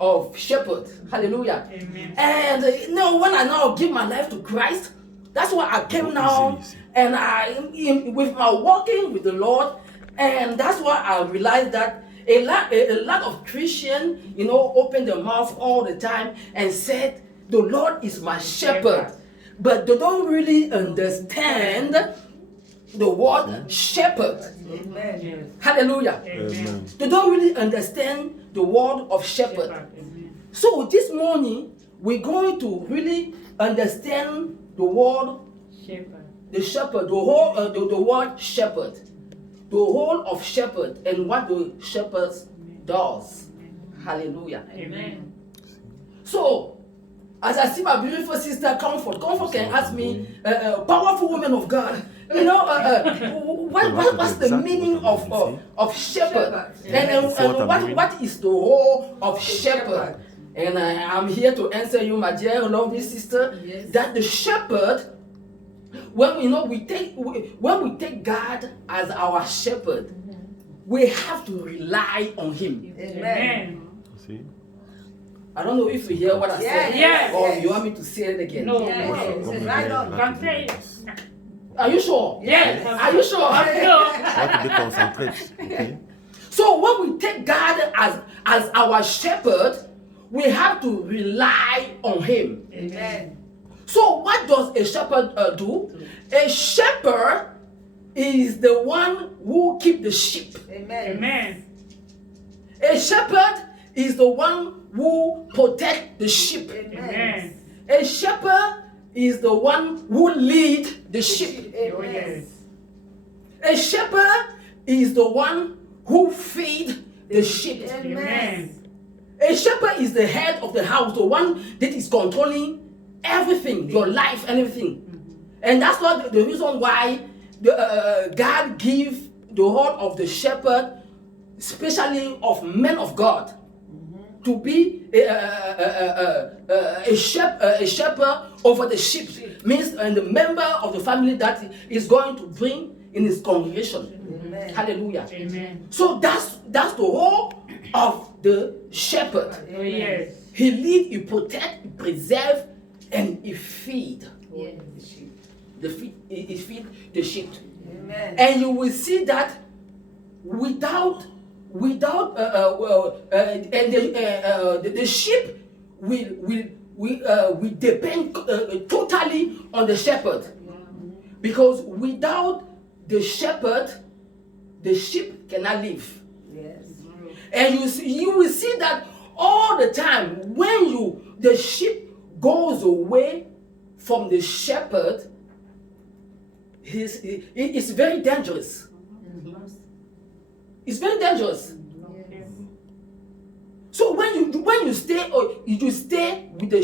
of shepherd. Hallelujah. Amen. And when I now give my life to Christ, that's why I came now, and with my walking with the Lord, and that's why I realized that a lot of Christians, open their mouth all the time and said, the Lord is my shepherd, but they don't really understand the word shepherd. Amen. Hallelujah. Amen. They don't really understand the word of shepherd. Amen. So this morning, we're going to really understand the word, Shepherd. the shepherd, the whole, the word shepherd, the whole of shepherd, and what the shepherd does. Hallelujah. Amen. So, as I see my beautiful sister Comfort can ask me, powerful woman of God, what's the meaning of shepherd? And what is the whole of shepherd? And I'm here to answer you, my dear lovely sister, that the shepherd, when we take God as our shepherd, we have to rely on Him. Amen. See? I don't know if you hear what I said, Yes. or you want me to say it again. No. Right on. Can't say it. Are you sure? Yes. Are you sure? How to be concentrate. Okay? So when we take God as our shepherd, we have to rely on Him. Amen. So what does a shepherd do? A shepherd is the one who keeps the sheep. Amen. A shepherd is the one who protects the sheep. Amen. A shepherd is the one who leads the sheep. Oh, yes. A shepherd is the one who feeds the sheep. Amen. A shepherd is the head of the house, the one that is controlling everything, your life and everything. And that's not the reason why God gives the whole of the shepherd, especially of men of God, to be a shepherd over the sheep. Means and the member of the family that is going to bring in his congregation. Amen. Hallelujah. Amen. So that's the whole of the shepherd. Oh, yes. He lead, he protect, he preserve, and he feed. Yes. He feed the sheep. Amen. And you will see that without and the sheep will depend totally on the shepherd, because without the shepherd, the sheep cannot live. Yes. And you will see that all the time when the sheep goes away from the shepherd, it's very dangerous. It's very dangerous. So when you stay, or you stay with the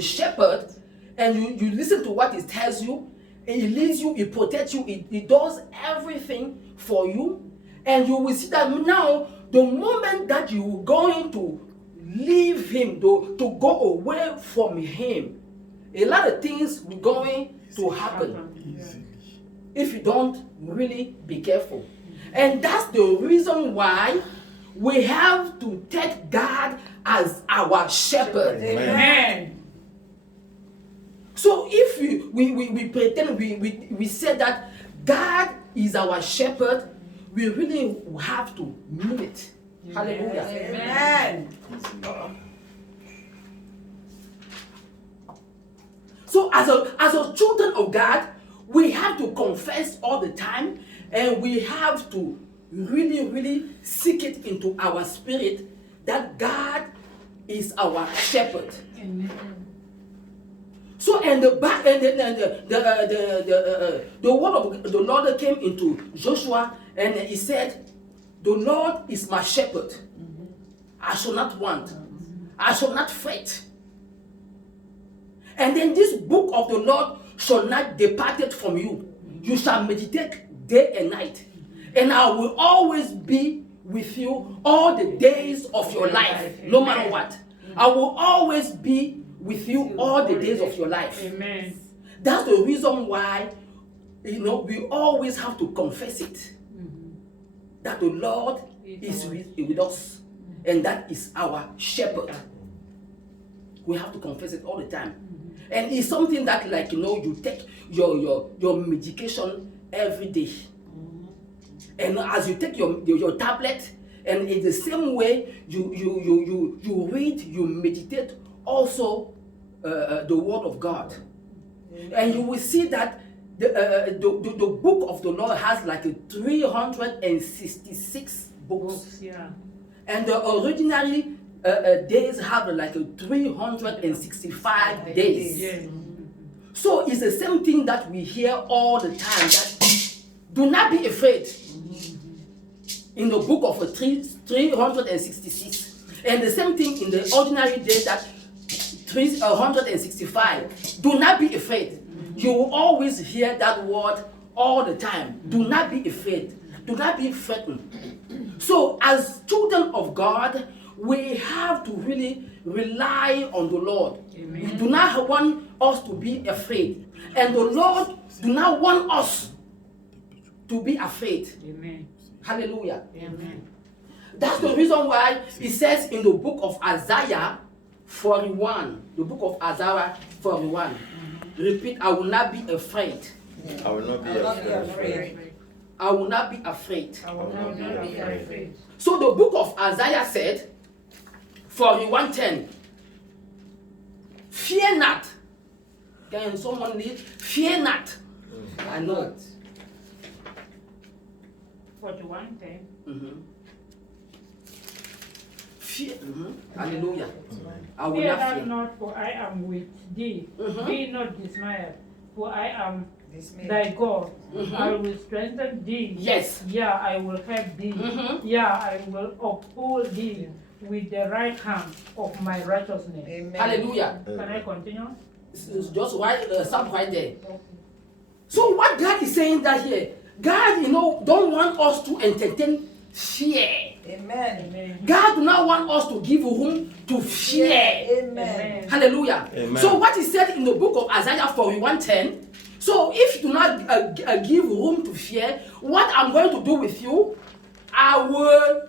shepherd, and you listen to what he tells you, and he leads you, he protects you, he does everything for you, and you will see that now the moment that you are going to leave him, to go away from him, a lot of things are going to happen if you don't really be careful. And that's the reason why we have to take God as our shepherd. Amen. So if we pretend we say that God is our shepherd, we really have to mean it. Hallelujah. Amen. So as a children of God, we have to confess all the time, and we have to really seek it into our spirit that God is our shepherd. Amen. So and the word of the Lord came into Joshua, and he said, "The Lord is my shepherd; I shall not want, I shall not fret." And then this book of the Lord shall not depart from you. You shall meditate day and night, and I will always be with you all the days of your life, no matter what. I will always be with you all the days of your life. Amen. That's the reason why, we always have to confess it, that the Lord is with us, and that is our shepherd. We have to confess it all the time. And it's something that, like, you take your medication every day. And as you take your tablet, and in the same way you read, you meditate also the word of God. And you will see that the book of the Lord has like 366 books. Yeah. And the originally days have like 365 days. Yes. So it's the same thing that we hear all the time, that do not be afraid. In the book of 366. And the same thing in the ordinary day, that 365. Do not be afraid. You will always hear that word all the time. Do not be afraid. Do not be frightened. So as children of God, we have to really rely on the Lord. Amen. We do not want us to be afraid. And the Lord do not want us to be afraid. Amen. Hallelujah. Amen. That's the reason why it says in the book of Isaiah 41, the book of Isaiah 41, repeat, I will not be afraid. I will not be afraid. I will not be afraid. I will not be afraid. So the book of Isaiah said, 41:10, fear not. Can someone read? Fear not. I know it. 41:10. Fear. Hallelujah. I will Fear not thou fear. not, for I am with thee. Be not dismayed, for I am Dismayed. thy God. I will strengthen thee. Yes. Yeah, I will help thee. Yeah, I will uphold thee with the right hand of my righteousness. Amen. Hallelujah. Can I continue? It's just right, stop right there. So what God is saying that here, God, don't want us to entertain fear. Amen. Amen. God do not want us to give room to fear. Amen. Hallelujah. Amen. So what is said in the book of Isaiah 41:10, so if you do not give room to fear, what I'm going to do with you, I will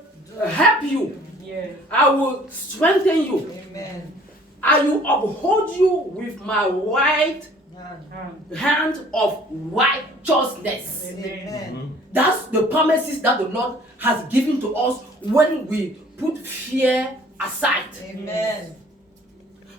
help you. Yes. I will strengthen you. Amen. I will uphold you with my right Amen. hand of righteousness. Amen. That's the promises that the Lord has given to us when we put fear aside. Amen.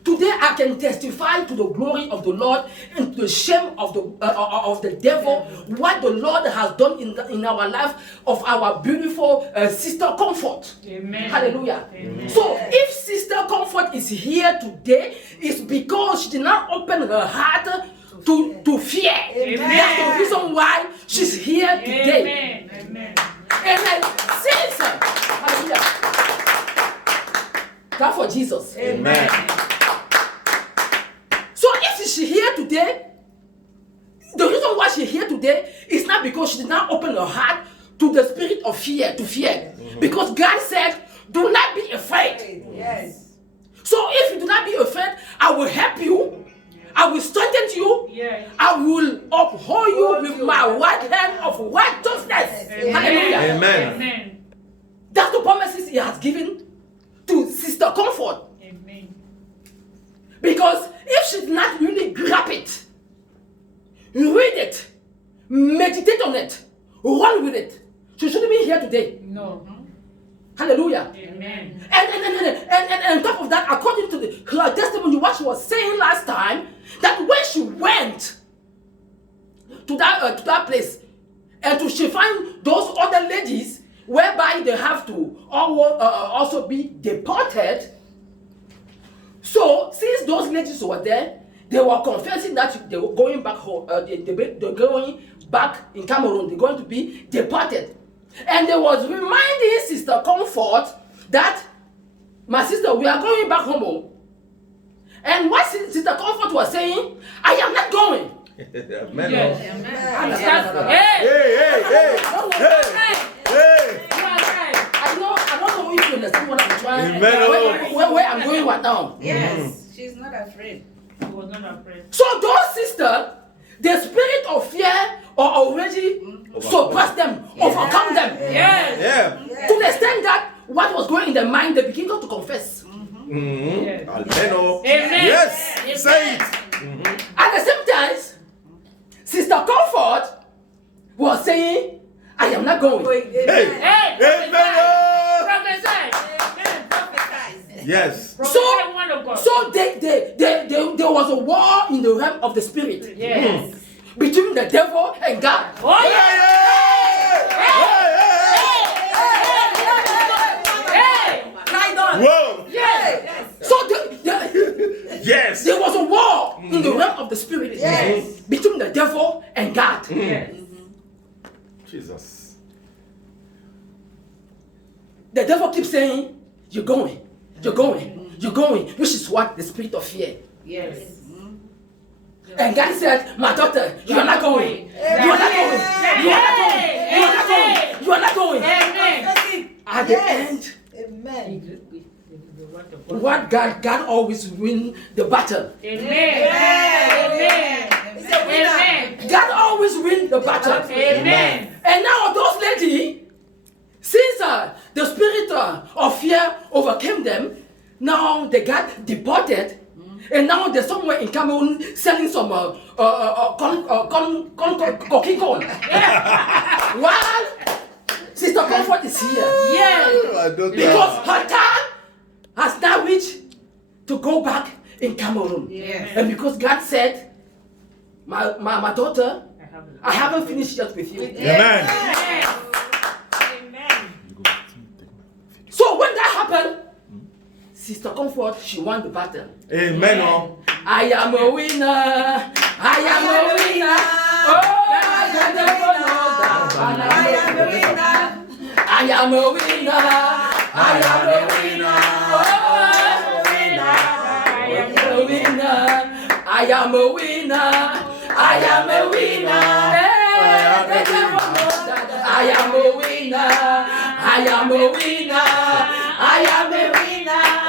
Today I can testify to the glory of the Lord and to the shame of the devil, what the Lord has done in our life, of our beautiful Sister Comfort. Amen. Hallelujah. Amen. So if Sister Comfort is here today, it's because she did not open her heart to fear. Amen. That's the reason why she's here today. Amen. Amen. Amen. Since hallelujah. God for Jesus. Amen. So if she's here today, the reason why she's here today is not because she did not open her heart to the spirit of fear, to fear. Because God said, do not be afraid. Yes. So if you do not be afraid, I will help you. I will strengthen you. Yes. I will uphold you with my right hand of righteousness. Amen. Hallelujah. Amen. Amen. That's the promises he has given to Sister Comfort. Amen. Because if she did not really grab it, read it, meditate on it, run with it, she shouldn't be here today. No. Hallelujah. Amen. And on top of that, according to her testimony, what she was saying last time, that when she went to that place, and she find those other ladies, whereby they have to also be deported. So since those ladies were there, they were confessing that they were going back home. They're going back in Cameroon. They're going to be deported. And they was reminding Sister Comfort that, my sister, we are going back home. And what Sister Comfort was saying, I am not going. Amen. Yes. Hey! Hey. You are right. I don't know if you understand what I'm trying. Amen. Where I'm going right now. Yes. She's not afraid. I was not afraid. So those sisters, the spirit of fear already suppress them, overcome them. Yes. Yeah. To the extent that what was going in their mind, they begin to confess. Mhm. Yes. Amen. Amen. Yes. Amen. Say it. At the same time, Sister Comfort was saying, I am not going. Hey. Hey, Amen. prophesy. Amen. Prophesize. Yes. Prophesy, So- woman of God. So there was a war in the realm of the spirit Yes. between the devil and God. Oh, Hey, yeah. Hey. Right on. Whoa. Yes. So Yes. there was a war in the realm of the spirit Yes. between the devil and God. Yes. Jesus. The devil keeps saying, you're going, you're going, you're going, which is what the spirit of fear. Yes. And God said, my daughter, you are not going. You are not going. You are not going. You are not going. You are not going. Amen. At the end, Amen. what God always win the battle. Amen. Amen. He's a winner. Amen. God always win the battle. Amen. And now those ladies, since the spirit of fear overcame them, now they got deported. And now they're somewhere in Cameroon selling some cooking corn. While Sister Comfort is here. Yes. I don't Because her time has now reached to go back in Cameroon. Yes. And because God said, my daughter, I have it. I haven't finished yet with you. Amen. Amen. So when that happened, Sister Comfort, she won the battle. Amen. Oh. I am a winner. I am a winner. Oh, I am the winner. I am a winner. I am a winner. I am a winner. Oh, I am a winner. I am a winner. I am a winner. Hey, the devil knows that I am a winner. I am a winner. I am a winner.